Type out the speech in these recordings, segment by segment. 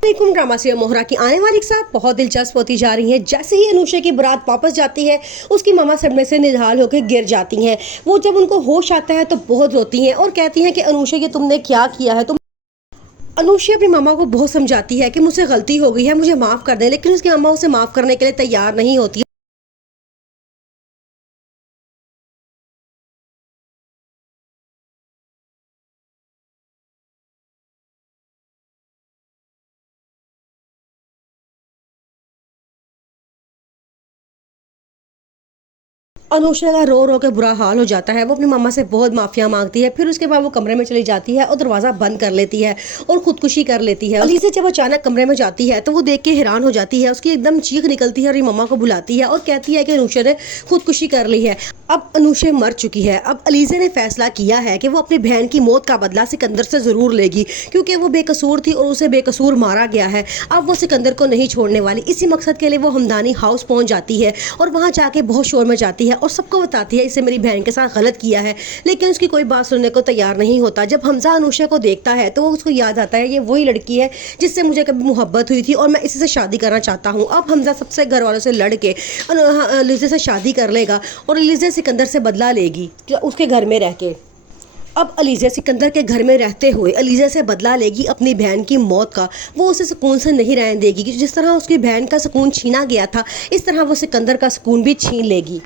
वालेकुम। Drama serial मोहरा की आने वाली साथ बहुत दिलचस्प होती जा रही है। जैसे ही अनुषा की बारात वापस जाती है, उसकी मामा सदमे से निढाल होकर गिर जाती हैं। वो जब उनको होश आता है तो बहुत रोती हैं और कहती हैं कि अनुषा ये तुमने क्या किया है। तुम अनुषा अपनी मामा को बहुत समझाती है कि मुझसे गलती हो गई है, मुझे माफ़ कर दे, लेकिन उसकी मामा उसे माफ़ करने के लिए तैयार नहीं होती। अनुषा का रो रो के बुरा हाल हो जाता है। वो अपनी मम्मा से बहुत माफ़िया मांगती है। फिर उसके बाद वो कमरे में चली जाती है और दरवाज़ा बंद कर लेती है और खुदकुशी कर लेती है। अलीज़ा जब अचानक कमरे में जाती है तो वो देख के हैरान हो जाती है। उसकी एकदम चीख निकलती है और ये मम्मा को बुलाती है और कहती है कि अनुषा ने खुदकुशी कर ली है। अब अनुषा मर चुकी है। अब अलीज़ा ने फैसला किया है कि वो अपनी बहन की मौत का बदला सिकंदर से ज़रूर लेगी, क्योंकि वो बेकसूर थी और उसे बेकसूर मारा गया है। अब वो सिकंदर को नहीं छोड़ने वाली। इसी मकसद के लिए वो हमदानी हाउस पहुंच जाती है और वहां जाके बहुत शोर मचाती है और सबको बताती है इससे मेरी बहन के साथ गलत किया है, लेकिन उसकी कोई बात सुनने को तैयार नहीं होता। जब हमजा अनुषा को देखता है तो वो उसको याद आता है ये वही लड़की है जिससे मुझे कभी मोहब्बत हुई थी और मैं इसी से शादी करना चाहता हूँ। अब हमजा सबसे घर वालों से लड़ के अलीज़ा से शादी कर लेगा और अलीज़ा सिकंदर से बदला लेगी उसके घर में रह के। अब अलीज़ा सिकंदर के घर में रहते हुए अलीज़ा से बदला लेगी अपनी बहन की मौत का। वो उसे सुकून से नहीं रहने देगी कि जिस तरह उसकी बहन का सुकून छीना गया था, इस तरह वो सिकंदर का सुकून भी छीन लेगी।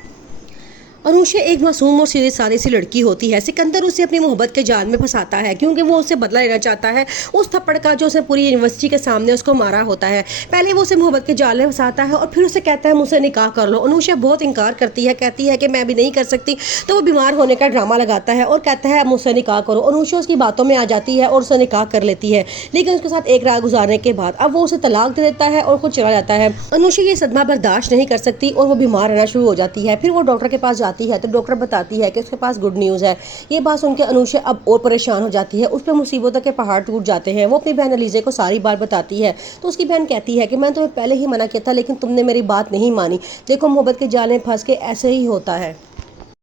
अनुषा एक मासूम और सीधी सादी सी लड़की होती है। सिकंदर उसे अपनी मोहब्बत के जाल में फंसाता है क्योंकि वो उससे बदला लेना चाहता है उस थप्पड़ का जो उसे पूरी यूनिवर्सिटी के सामने उसको मारा होता है। पहले वो उसे मोहब्बत के जाल में फंसाता है और फिर उसे कहता है मुझसे निकाह कर लो। अनुषा बहुत इनकार करती है, कहती है कि मैं भी नहीं कर सकती। तो वो बीमार होने का ड्रामा लगाता है और कहता है मुझसे निकाह करो। अनुषा उसकी बातों में आ जाती है और उसे निकाह कर लेती है, लेकिन उसके साथ एक रात गुजारने के बाद अब वो उसे तलाक दे देता है और खुद चला जाता है। अनुषा ये सदमा बर्दाश्त नहीं कर सकती और वो बीमार रहना शुरू हो जाती है। फिर वो डॉक्टर के पास जाती है तो डॉक्टर बताती है कि उसके पास गुड न्यूज़ है। ये बात सुनकर अनुषा अब और परेशान हो जाती है। उस पर मुसीबतों के पहाड़ टूट जाते हैं। वो अपनी बहन अलीज़ा को सारी बात बताती है तो उसकी बहन कहती है कि मैं तुम्हें पहले ही मना किया था, लेकिन तुमने मेरी बात नहीं मानी। देखो मोहब्बत के जाल में फंस के ऐसे ही होता है।